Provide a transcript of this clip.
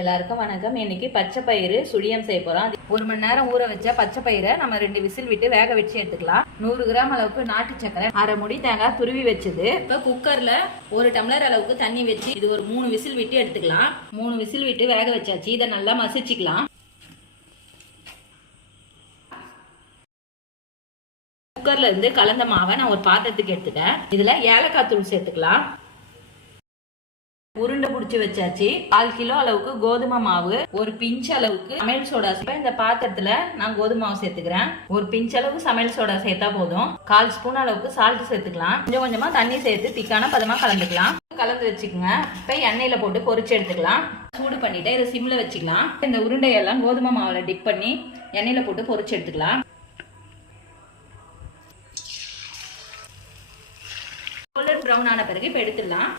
எல்லாருக்கும் வணக்கம். இன்னைக்கு பச்சை பயிறு சுழியம் செய்ய போறோம். அது ஒரு மணி நேரம் ஊற வச்ச பச்சை பயிரை நம்ம ரெண்டு விசில் விட்டு வேக வச்சு எடுத்துக்கலாம். நூறு கிராம் அளவுக்கு நாட்டு சக்கரை அரை முடி தேங்காய் துருவி வச்சது. இப்போ குக்கர்ல ஒரு டம்ளர் அளவுக்கு தண்ணி வச்சு இது ஒரு மூணு விசில் விட்டு எடுத்துக்கலாம். மூணு விசில் விட்டு வேக வச்சாச்சு. இதை நல்லா மசிச்சுக்கலாம். குக்கர்ல இருந்து கலந்த மாவை நான் ஒரு பாத்திரத்துக்கு எடுத்துட்டேன். இதுல ஏலக்காய் தூள் சேர்த்துக்கலாம். உருண்டை பிடிச்சி வச்சாச்சு. கால் கிலோ அளவுக்கு கோதுமை மாவு ஒரு பிஞ்ச் அளவுக்கு சமையல் சோடா இப்ப இந்த பாத்திரத்துல நான் கோதுமை மாவு சேர்த்துக்கிறேன். ஒரு பிஞ்ச் அளவுக்கு சமையல் சோடா சேர்த்தா போதும். கால் ஸ்பூன் அளவுக்கு சால்ட் சேர்த்துக்கலாம். கொஞ்சம் கொஞ்சமா தண்ணி சேர்த்து திக்கான பதமா கலந்துக்கலாம். கலந்து வச்சுக்கோங்க. இப்ப எண்ணெயில போட்டு பொரிச்சு எடுத்துக்கலாம். சூடு பண்ணிட்டு இதை சிம்ல வச்சுக்கலாம். இந்த உருண்டையெல்லாம் கோதுமை மாவுல டிப் பண்ணி எண்ணெயில போட்டு பொரிச்சு எடுத்துக்கலாம். கோல்டன் ப்ரௌன் ஆன பிறகு இப்போ எடுத்துடலாம்.